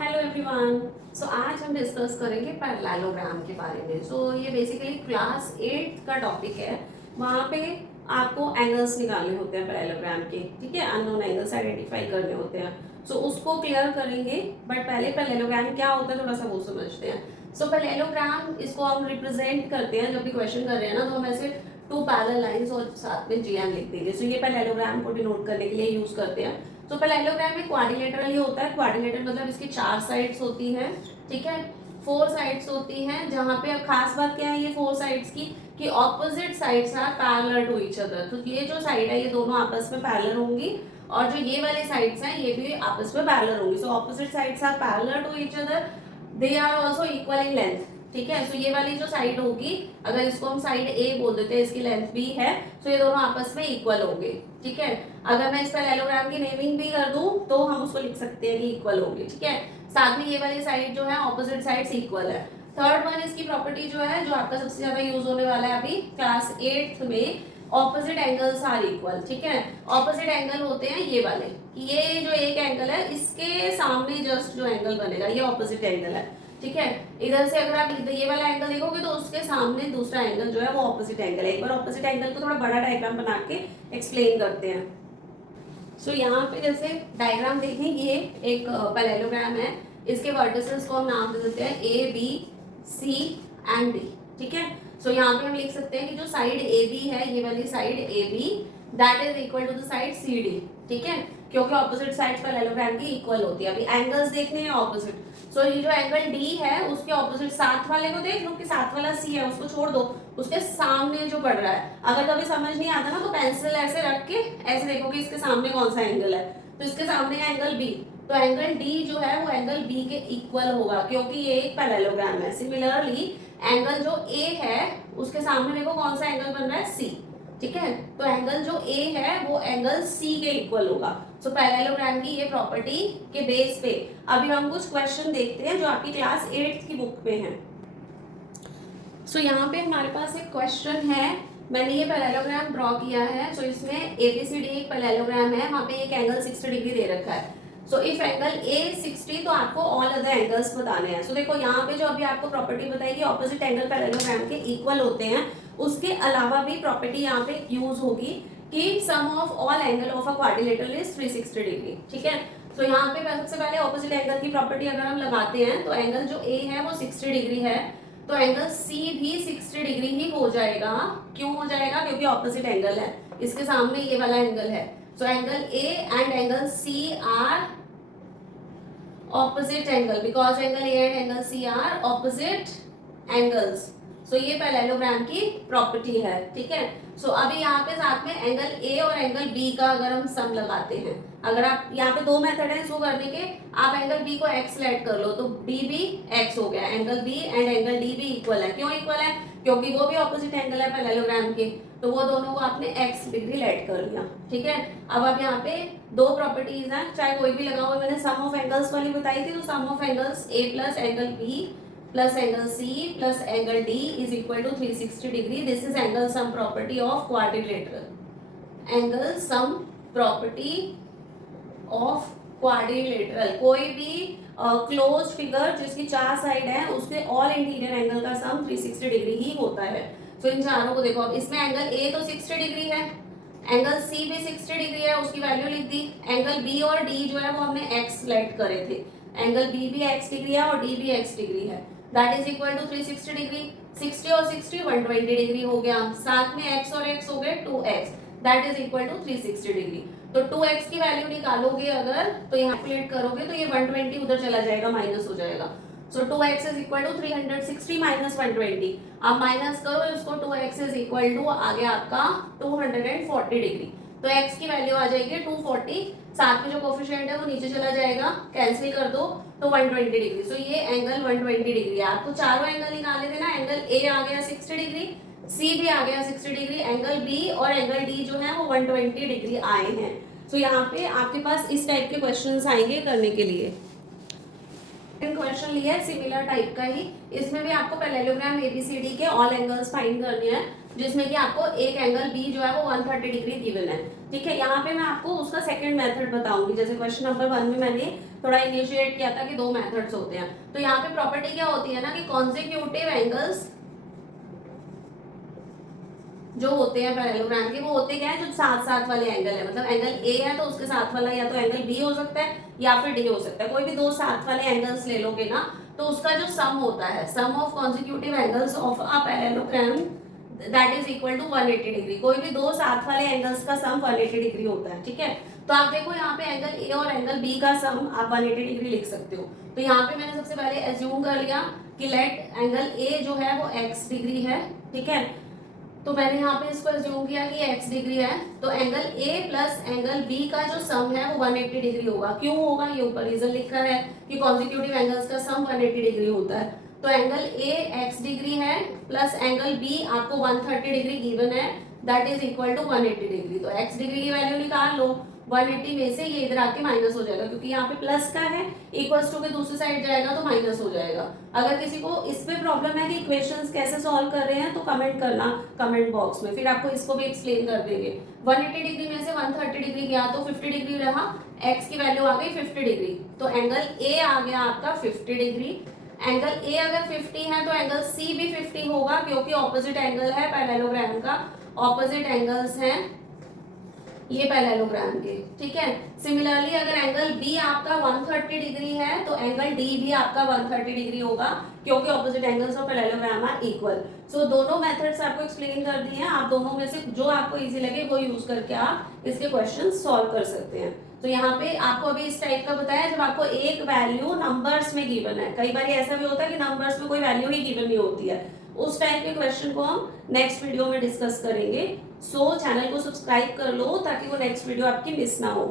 Hello everyone. सो आज हम discuss करेंगे पैरेललोग्राम के बारे में। ये बेसिकली क्लास 8 का टॉपिक है। वहाँ पे आपको एंगल्स निकालने होते हैं पैरेललोग्राम के, ठीक है, अननोन एंगल्स आइडेंटिफाई करने होते हैं। उसको क्लियर करेंगे, बट पहले पैरेललोग्राम क्या होता है थोड़ा सा वो समझते हैं। पैरेललोग्राम इसको हम रिप्रेजेंट करते हैं, जब भी क्वेश्चन कर रहे हैं ना तो हम ऐसे टू पैरेलल लाइंस और साथ में जीएम लिख देंगे। ये पैरेललोग्राम को डिनोट करने के लिए यूज करते हैं। पैरेललोग्राम में क्वाड्रिलेटरल ही होता है। क्वाड्रिलेटरल मतलब इसकी 4 साइड्स होती हैं, ठीक है, 4 साइड्स होती हैं, जहाँ पे अब खास बात क्या है ये 4 साइड्स की कि opposite sides are parallel to each other. तो ये जो साइड है ये दोनों आपस में पैरेलल होंगी, और जो ये वाली साइड्स हैं ये भी आपस में पैरेलल होंगी। Opposite sides are parallel to each other, they are also equal in length, ठीक है। ये वाली जो साइड होगी, अगर इसको हम साइड ए बोल देते हैं, इसकी लेंथ भी है, ये दोनों आपस में इक्वल होंगे, ठीक है। अगर मैं इस पैरेललोग्राम की नेमिंग भी कर दूं तो हम उसको लिख सकते हैं कि इक्वल होंगे, ठीक है। साथ में ये वाली साइड जो है ऑपोजिट साइड्स इक्वल है। थर्ड वन इसकी प्रॉपर्टी जो है, जो आपका सबसे ज्यादा यूज होने वाला है अभी क्लास 8 में, ऑपोजिट एंगल्स आर इक्वल, ठीक है। ऑपोजिट एंगल होते हैं ये वाले, ये जो एक एंगल है इसके सामने जस्ट जो एंगल बनेगा ये ऑपोजिट एंगल है, ठीक है। इधर से अगर आप ये वाला एंगल देखोगे तो उसके सामने दूसरा एंगल जो है वो ऑपोजिट एंगल है। एक बार ऑपोजिट एंगल को थोड़ा बड़ा डायग्राम बना के एक्सप्लेन करते हैं। यहाँ पे जैसे डायग्राम देखें, ये एक पैरेललोग्राम है। इसके वर्टिसेस को हम नाम दे देते हैं A B C and D, ठीक है। यहाँ पे हम लिख सकते हैं कि जो साइड ए बी है, ये वाली side A B, that is equal to the side C D, ठीक है, क्योंकि ऑपोजिट साइड पैरेललोग्राम की इक्वल होती है। अभी एंगल्स देखने हैं ऑपोजिट। ये जो एंगल डी है उसके ऑपोजिट साथ वाले को देख लो कि साथ वाला सी है, उसको छोड़ दो, उसके सामने जो पड़ रहा है। अगर कभी समझ नहीं आता ना तो पेंसिल ऐसे रख के ऐसे देखो कि इसके सामने कौन सा एंगल है, तो इसके सामने है एंगल बी, तो एंगल डी जो है वो एंगल बी के इक्वल होगा, क्योंकि ये एक पैरेललोग्राम है। सिमिलरली एंगल जो ए है उसके सामने देखो कौन सा एंगल बन रहा है, सी, ठीक है। तो एंगल जो ए है वो एंगल सी के इक्वल होगा। पैरेललोग्राम की ये प्रॉपर्टी के बेस पे अभी हम कुछ क्वेश्चन देखते हैं जो आपकी क्लास 8 की बुक में है। यहाँ पे हमारे पास एक क्वेश्चन है, मैंने ये पैरेललोग्राम ड्रॉ किया है। इसमें एबीसीडी एक पैरेललोग्राम है, वहाँ पे एक एंगल 60 डिग्री दे रखा है। इफ एंगल ए 60 तो आपको ऑल अदर एंगल्स बताने हैं। देखो यहाँ पे जो अभी आपको प्रॉपर्टी बताई कि ऑपोजिट एंगल पैरेललोग्राम के इक्वल होते हैं, उसके अलावा भी प्रॉपर्टी यहाँ पे यूज होगी कि sum of all angle of a quadrilateral is 360 degree, ठीक है। यहाँ पे सबसे पहले ऑपोजिट एंगल की प्रॉपर्टी अगर हम लगाते हैं तो एंगल जो ए है वो 60 डिग्री है, तो एंगल सी भी 60 डिग्री ही हो जाएगा। क्यों हो जाएगा? क्योंकि ऑपोजिट एंगल है, इसके सामने ये वाला एंगल है। Angle A and angle C are opposite angle, because angle A and angle C are opposite angles. ये पैरेललोग्राम की प्रॉपर्टी है, ठीक है। अभी यहाँ पे साथ में एंगल ए और एंगल बी का अगर हम सम लगाते हैं, अगर आप यहाँ पे दो मेथड है इसको करने के, आप एंगल बी को एक्स लेट कर लो तो बी भी एक्स हो गया, angle B and angle D भी इक्वल है। क्यों इक्वल है? क्योंकि वो भी ऑपोजिट एंगल है पैरेललोग्राम के, तो वो दोनों को आपने एक्स डिग्री लेट कर लिया, ठीक है। अब आप यहाँ पे दो प्रॉपर्टीज हैं, चाहे कोई भी लगाओ, मैंने सम ऑफ एंगल्स वाली बताई थी, तो sum of angles A plus angle B plus angle C plus angle D is equal to 360 degree. This is angle sum property of quadrilateral. Angle sum property of quadrilateral. कोई भी closed figure जिसकी 4 side है उसके all interior angle का सम 360 degree ही होता है। इन चारों को देखो, अब इसमें एंगल A तो 60 डिग्री है, एंगल C भी 60 डिग्री है, उसकी वैल्यू लिख दी। एंगल B और D जो है वो हमने x सेलेक्ट करे थे, एंगल B भी x डिग्री है और D भी x डिग्री है, that is equal to 360 degree. 60 और 60 120 डिग्री हो गया, साथ में x और x हो गए 2x, that is equal to 360 degree. तो 2x की वैल्यू निकालोगे अगर, तो यहाँ कैलकुलेट करोगे तो ये 120 उधर चला जाएगा, माइनस हो जाएगा। 2x is equal to 360 minus 120, आप माइनस करो इसको, 2x इज इक्वल टू आ गया आपका 240 डिग्री। तो x की वैल्यू आ जाएगी 240, साथ में जो कोफिशिएंट है वो नीचे चला जाएगा, कैंसिल कर दो तो 120 डिग्री। ये एंगल 120 डिग्री है। आपको चारों एंगल निकाले थे ना, एंगल ए आ गया 60 डिग्री, सी भी आ गया 60 डिग्री, एंगल बी और एंगल डी जो है वो 120 डिग्री आए हैं। यहाँ पे आपके पास इस टाइप के क्वेश्चंस आएंगे करने के लिए। क्वेश्चन लिया है सिमिलर टाइप का ही, इसमें भी आपको पैरेललोग्राम एबीसीडी के ऑल एंगल्स फाइंड करने हैं। जिसमें कि आपको एक एंगल बी जो है वो 130 डिग्री गिवन है। ठीक है, यहाँ पे मैं आपको उसका सेकंड मेथड बताऊंगी। जैसे क्वेश्चन नंबर 1 में मैंने थोड़ा इनिशिएट किया था कि 2 मेथड्स होते हैं, तो यहाँ पे प्रॉपर्टी क्या होती है ना कि कॉन्जिक्यूटिव एंगल्स जो होते हैं पैरेललोग्राम के, वो होते क्या है, जो साथ साथ वाले एंगल है, मतलब एंगल ए है तो उसके साथ वाला या तो एंगल बी हो सकता है या फिर डी हो सकता है। कोई भी दो साथ वाले एंगल्स ले लोगे ना, तो उसका जो सम होता है, sum of consecutive angles of a parallelogram that is equal to 180 degree. कोई भी दो साथ वाले एंगल्स का सम 180 डिग्री होता है। ठीक है, तो आप देखो यहाँ पे एंगल ए और एंगल बी का सम आप 180 डिग्री लिख सकते हो। तो यहाँ पे मैंने सबसे पहले एज्यूम कर लिया कि लेट एंगल ए जो है वो x डिग्री है। ठीक है, तो मैंने यहाँ पे इसको एज्यूम किया कि x डिग्री है, तो angle A plus angle B का जो सम है वो 180 डिग्री होगा। क्यों होगा, ये ऊपर रीजन लिखा है कि कॉन्जिक्यूटिव एंगल्स का सम 180 डिग्री होता है। तो एंगल A x डिग्री है प्लस एंगल B आपको 130 डिग्री गिवन है, that is equal to 180 degree. तो x डिग्री की वैल्यू निकाल लो, 180 में से ये इधर आके माइनस हो जाएगा, क्योंकि यहाँ पे प्लस का है, इक्वल्स टू के दूसरी साइड जाएगा तो माइनस हो जाएगा। अगर किसी को इस पे प्रॉब्लम है कि इक्वेशंस कैसे सॉल्व कर रहे हैं तो कमेंट करना कमेंट बॉक्स में, फिर आपको इसको भी एक्सप्लेन कर देंगे। 180 डिग्री में से 130 डिग्री गया तो 50 डिग्री रहा, x की वैल्यू आ गई 50 डिग्री, तो एंगल A आ गया आपका 50 डिग्री। एंगल A अगर 50 है तो एंगल C भी 50 होगा, क्योंकि ऑपोजिट एंगल है पैरेललोग्राम का, ऑपोजिट एंगल्स हैं ये पैरेललोग्राम के। ठीक है, सिमिलरली अगर एंगल बी आपका 130 डिग्री है तो एंगल डी भी आपका 130 डिग्री होगा, क्योंकि opposite angles of parallelogram are equal. So दोनों मेथड्स आपको एक्सप्लेन कर दिए हैं, आप दोनों में से जो आपको इजी लगे वो यूज करके आप इसके क्वेश्चन सॉल्व कर सकते हैं। तो यहाँ पे आपको अभी इस टाइप का बताया जब आपको एक वैल्यू नंबर्स में गिवन है। कई बार ऐसा भी होता है कि नंबर्स में कोई वैल्यू ही गिवन नहीं होती है, उस टाइप के क्वेश्चन को हम नेक्स्ट वीडियो में डिस्कस करेंगे। सो चैनल को सब्सक्राइब कर लो ताकि वो नेक्स्ट वीडियो आपकी मिस ना हो।